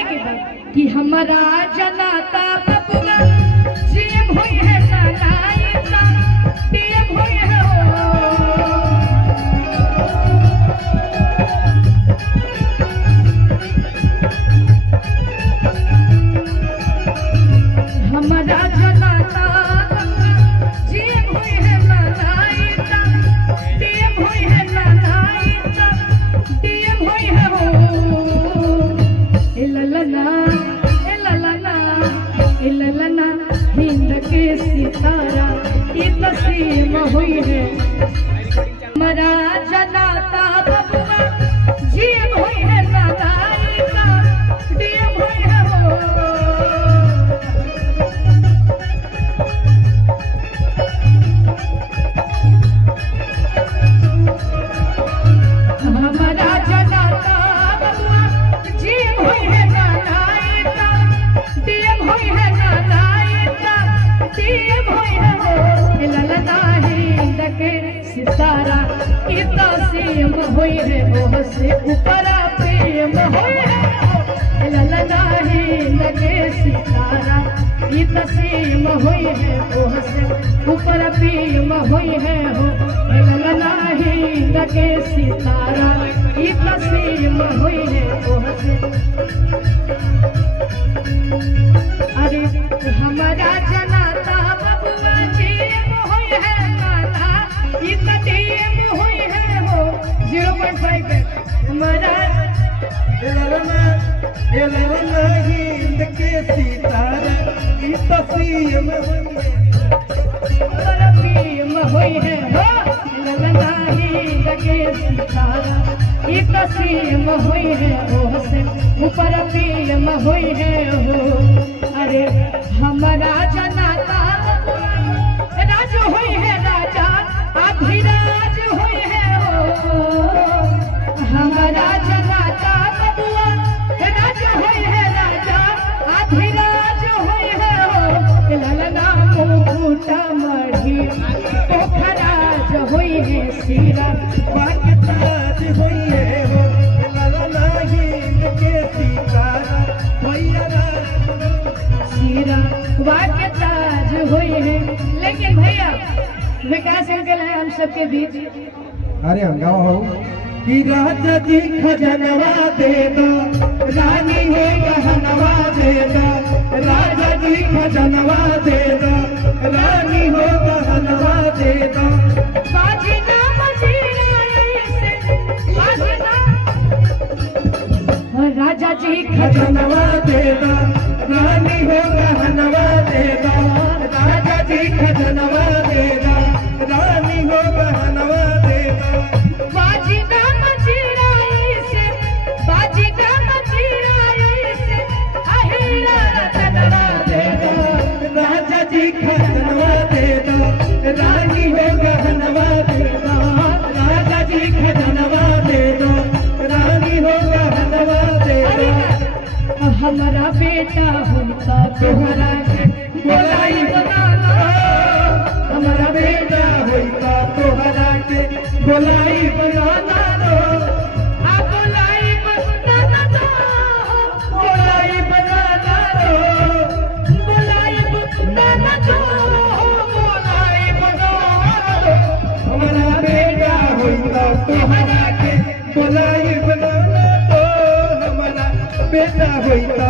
गावे के बाद कि हमारा जनाता बबुआ जीव होई है मनाईता देव होई है हमारा जनाता जीव होई है मनाईता देव होई है मनाईता देव होई है ललना हिंद के सितारा तस्लीम हुई है हमारा जनाता बबुआ जीव हुई है मनाईता देव हुई है हमारा जनाता बबुआ जीव हुई है मनाईता देव हुई है मनाईता देव हुई है ललना हिंद के सितारा तस्लीम हुई है ओह से ऊपर प्रेम हुई है ललना हिंद के सितारा तस्लीम हुई है ओह से ऊपर प्रेम हुई है हो ललना हिंद के सितारा तस्लीम हुई है ओह से अरे हमारा जनाता बबुआ जीव हुई है माला देव हुई है हो 0.5 पे हमारा ललना हिंद के सितारा तस्लीम हुई है हो ललना हिंद के सितारा तस्लीम हुई है ओह से ऊपर प्रेम हुई है हो अरे हमारा जनाता राज हुई है राजा अभिराज हुई है हो हमारा जनाता बबुआ राज हुई है राजा अभिराज हुई है हो ललना मुकुट मढ़ी पोखराज हुई है सिरा ताज हुई है हो ललना हिंद के सितारा सिरा वाक्य ताज हुई है लेकिन भैया विकास अंकल है हम सबके बीच अरे हंगामा हो कि राजा जी खजनवा देना रानी हो गहनवा देना राजा जी खजनवा देना रानी हो गहनवा देना बाजना मजीरा ऐसे बाजना राजा जी खजनवा देना रानी हो गहनवा देना राजा जी खजनवा देना रानी हो गहनवा देना बाजना मजीरा ऐसे बाजना मजीरा ऐसे अहिरा रतनवा देना राजा जी खजनवा देना रानी हो गहनवा देना राजा जी खजनवा देना रानी हो गहनवा देना हमारा बेटा होता तोहरा के बोलाई बनाना हमारा बेटा होता तोहरा के बोलाई बनाना दो बोलाई बनाना दो बोलाई बनाना दो बोलाई बनाना दो बोलाई बनाना दो हमारा बेटा होता तोहरा के बोलाई बनाना दो हमारा बेटा होता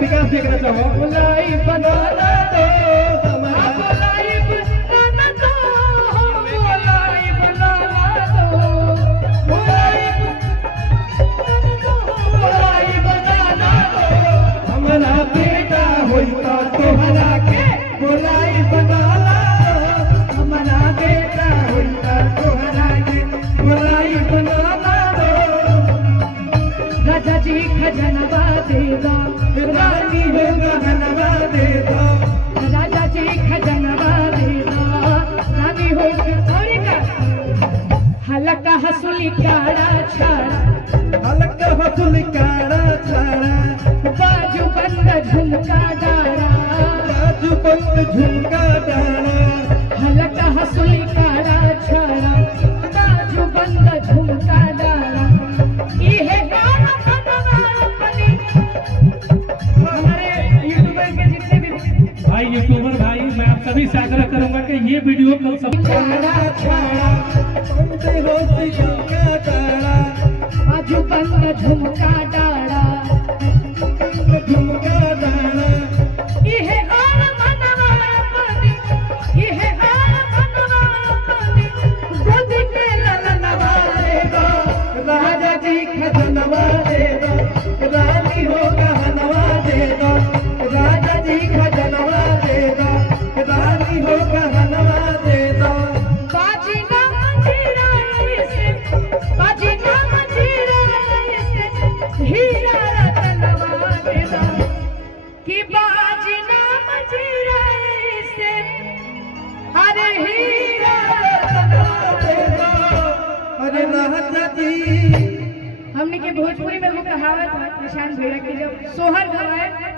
विकास देखना चाहो बोलाई बनाना दो हमारा बोलाई बनाना दो बोलाई बनाना दो बोलाई बनाना दो हमारा बेटा होता तोहरा के बोलाई बनाना दो हमारा बेटा होता तोहरा के बोलाई बनाना दो राजा जी खजनवा देगा रानी हो गहनवा देगा राजा जी खजनवा देगा रानी हो और का हलका हसुली काड़ा छाड़ा हल्का हसुल काड़ा छाड़ा बाजू बंद झुमका डारा बाजू बंद झुमका डाला हलका हसुली काड़ा छाड़ा बाजू बंद झुमका डारा इहे गाना बनवा अपनी सभी से आग्रह करूंगा कि ये वीडियो कल सब छाड़ा छाड़ा तुमसे हो सिया तारा आजू बंद झुमका डाला झुमका दाना इहे हाल मनवा अपनी इहे हाल मनवा अपनी गोद के ललनवा देगा राजा जी खजनवा दे दो रानी हो कहनवा दे दो राजा जी खजनवा दे दो रानी हो कहनवा दे दो बाजी ना मंजीरा से बाजी ना मंजीरा से हीरा रतनवा देगा कि बाजी ना मंजीरा से अरे हीरा रतनवा देगा। अरे राजा जी हमने के भोजपुरी में वो कहावत है निशान भैया की जब सोहर भराए